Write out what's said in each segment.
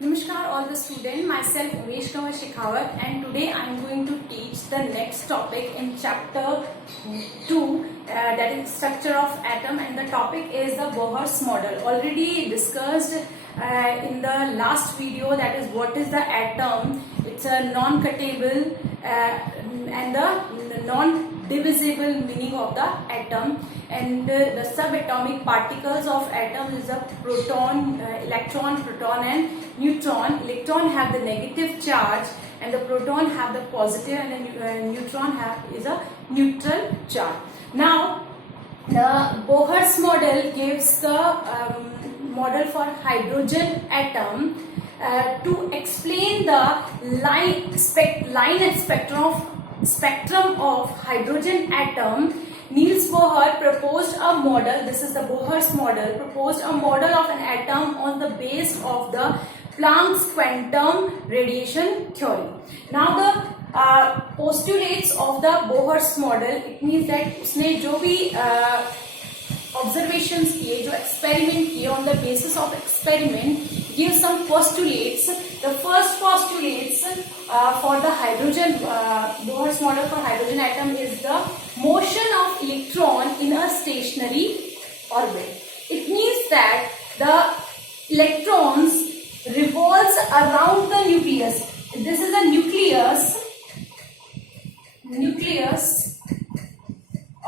Namaskar all the students, myself Umesh Kumar Shekhawat, and today I am going to teach the next topic in chapter 2, that is structure of atom, and the topic is the Bohr's model. Already discussed in the last video, that is what is the atom. It's a non-cuttable and the non-divisible meaning of the atom, and the subatomic particles of atom is a proton, electron, proton and neutron. Electron have the negative charge and the proton have the positive, and the neutron is a neutral charge. Now the Bohr's model gives the model for hydrogen atom. To explain the line and spectrum of hydrogen atom, Niels Bohr proposed a model. This is the Bohr's model. Proposed a model of an atom on the base of the Planck's quantum radiation theory. Now the postulates of the Bohr's model, it means that उसने जो भी observations किए, जो experiment किए, on the basis of experiment give some postulates. The first postulates for the hydrogen Bohr's model for hydrogen atom is the motion of electron in a stationary orbit. It means that the electrons revolves around the nucleus. This is a nucleus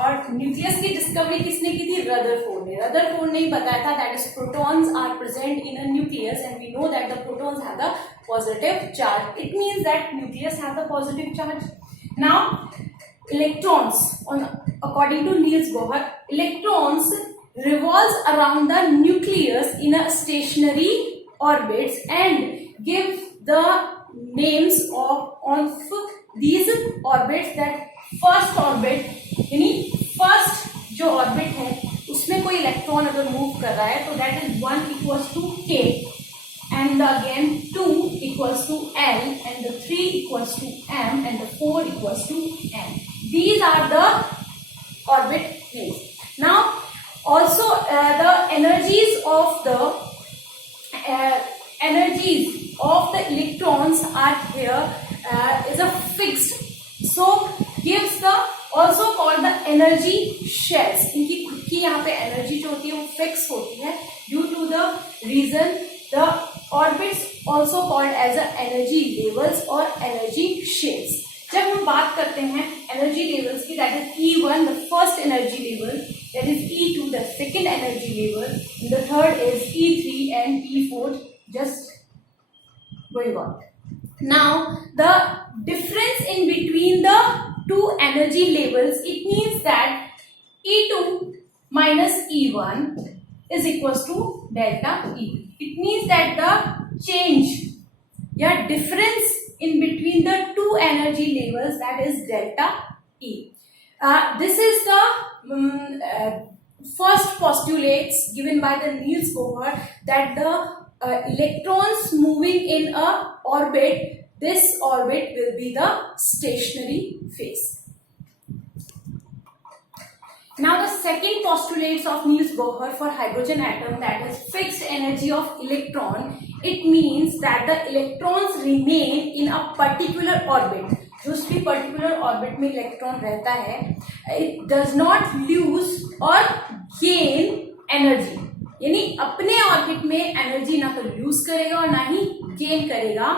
और nucleus की discovery किसने की थी? Rutherford ने। Rutherford ने ही बताया था that is protons are present in a nucleus and we know that the protons have the positive charge. It means that nucleus have the positive charge. Now electrons, according to Niels Bohr, electrons revolves around the nucleus in a stationary orbits and give the names of these orbits. That first orbit, यानी first जो orbit है उसमें कोई electron अगर move कर रहा है तो that is 1 equals to k, and again 2 equals to l, and the 3 equals to m, and the 4 equals to n. These are the orbit names. Now also the energies of the electrons are here is a fixed, so gives the also called the energy shells. इनकी खुद की यहाँ पे energy जो होती है वो fix होती है due to the reason the orbits also called as a energy levels और एनर्जी शेल्स. जब हम बात करते हैं एनर्जी लेवल्स की, that is E1 the first energy level, that is E2 the second energy level, the third is E3 and E4 just going on. Now the difference in between the two energy levels, it means that E2 minus E1 is equals to delta E. It means that the change, difference in between the two energy levels, that is delta E. This is the first postulates given by the Niels Bohr, that the electrons moving in a orbit, this orbit will be the stationary phase. Now the second postulates of Niels Bohr for hydrogen atom, that is fixed energy of electron. It means that the electrons remain in a particular orbit. जो भी particular orbit में electron रहता है, it does not lose or gain energy. यानी अपने orbit में energy ना तो लूज करेगा और ना ही गेन करेगा.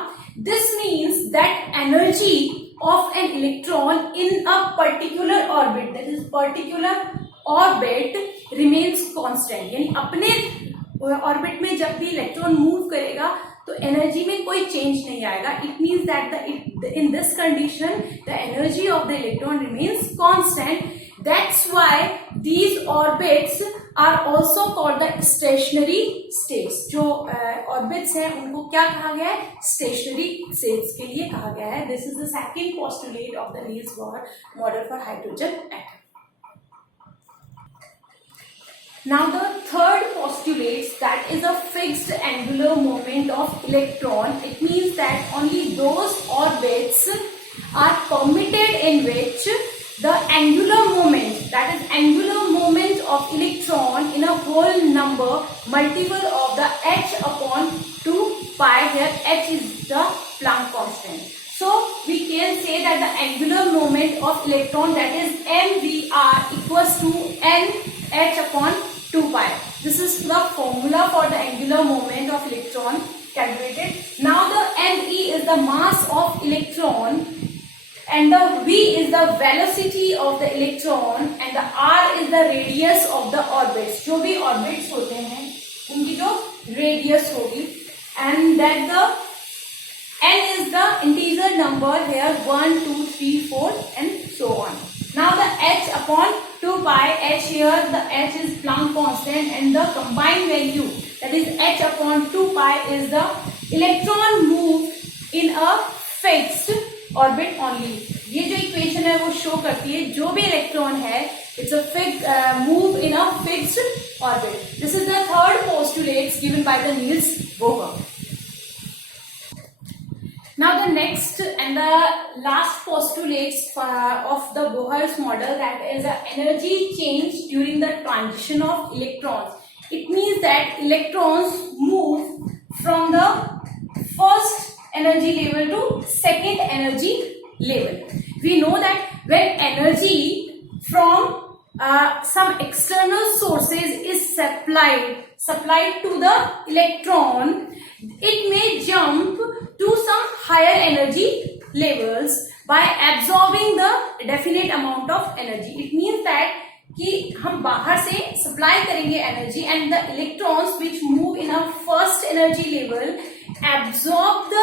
This means that energy of an electron in a particular orbit, that is particular orbit remains constant. यानी अपने ऑर्बिट में जब भी इलेक्ट्रॉन मूव करेगा तो एनर्जी में कोई चेंज नहीं आएगा. It means that in this condition the energy of the electron remains constant. That's why these orbits are also called the stationary states. जो orbits हैं उनको क्या कहा गया है? Stationary states के लिए कहा गया है. This is the second postulate of the Niels Bohr model for hydrogen atom. Now the third postulates, that is a fixed angular moment of electron. It means that only those orbits are permitted in which the angular moment, that is angular moment of electron in a whole number multiple of the h upon 2 pi. Here h is the Planck constant. So we can say that the angular moment of electron, that is mvr, equals to nh upon 2 pi. This is the formula for the angular moment of electron calculated. Now the me is the mass of electron, and the v is the velocity of the electron, and the r is the radius of the orbits. जो भी orbits होते हैं उनकी जो radius होगी, and that the n is the integer number here, 1 2 3 4 and so on. Now the h upon 2 pi, h here, the h is Planck constant, and the combined value, that is h upon 2 pi, is the electron move in a fixed orbit only. ये जो equation है वो show करती है जो भी electron है, it's a move in a fixed orbit. This is the third postulate given by the Niels Bohr. Now the next and the last postulates of the Bohr's model, that is energy change during the transition of electrons. It means that electrons move from the first energy level to second energy level. We know that when energy from some external sources is supplied to the electron, it may jump to some higher energy levels by absorbing the definite amount of energy. It means that कि हम बाहर से supply करेंगे energy, and the electrons which move in a first energy level absorb the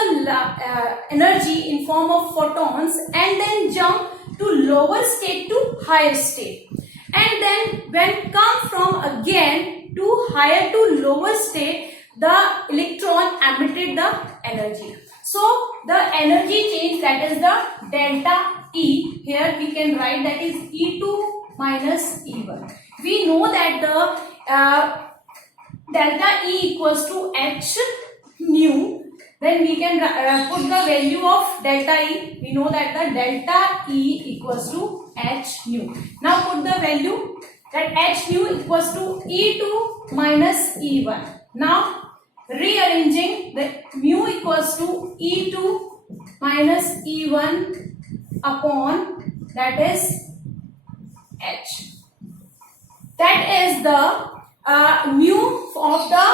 energy in form of photons and then jump to lower state to higher state, and then when come from again to higher to lower state, the electron emitted the energy. So the energy change, that is the delta E, here we can write that is E2 minus E1. We know that the delta E equals to h nu. Then we can put the value of delta E. We know that the delta E equals to h nu. Now put the value that h nu equals to E2 minus E1. Now rearranging, the mu equals to E2 minus E1 upon, that is h. That is the mu of the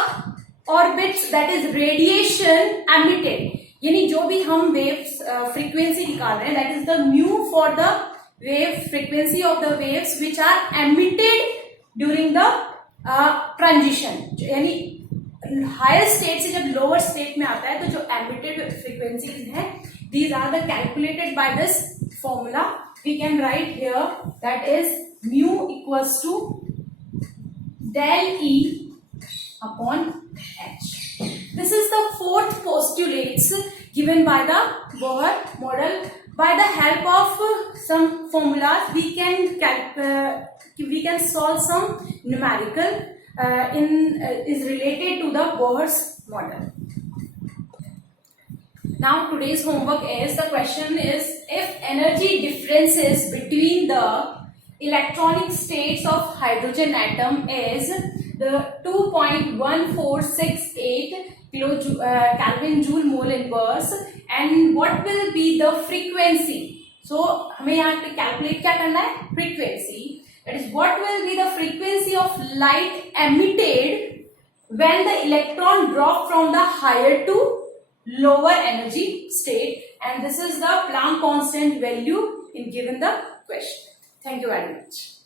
orbits, that is radiation emitted. यानी जो भी हम waves frequency निकाल रहे हैं, that is the mu for the wave frequency of the waves which are emitted during the transition. यानी higher state से जब लोअर स्टेट में आता है तो जो emitted frequencies हैं, these are the calculated by this formula. We can write here that is mu equals to del E upon h. This is the fourth postulates given by the Bohr model. By the help of some formulas, we can solve some numerical is related to the Bohr's model. Now today's homework is, the question is, if energy differences between the electronic states of hydrogen atom is the 2.1468 Kelvin joule mole inverse, and what will be the frequency? So हमें यहाँ पे calculate क्या करना है? Frequency. That is, what will be the frequency of light emitted when the electron drop from the higher to lower energy state, and this is the Planck constant value in given the question. Thank you very much.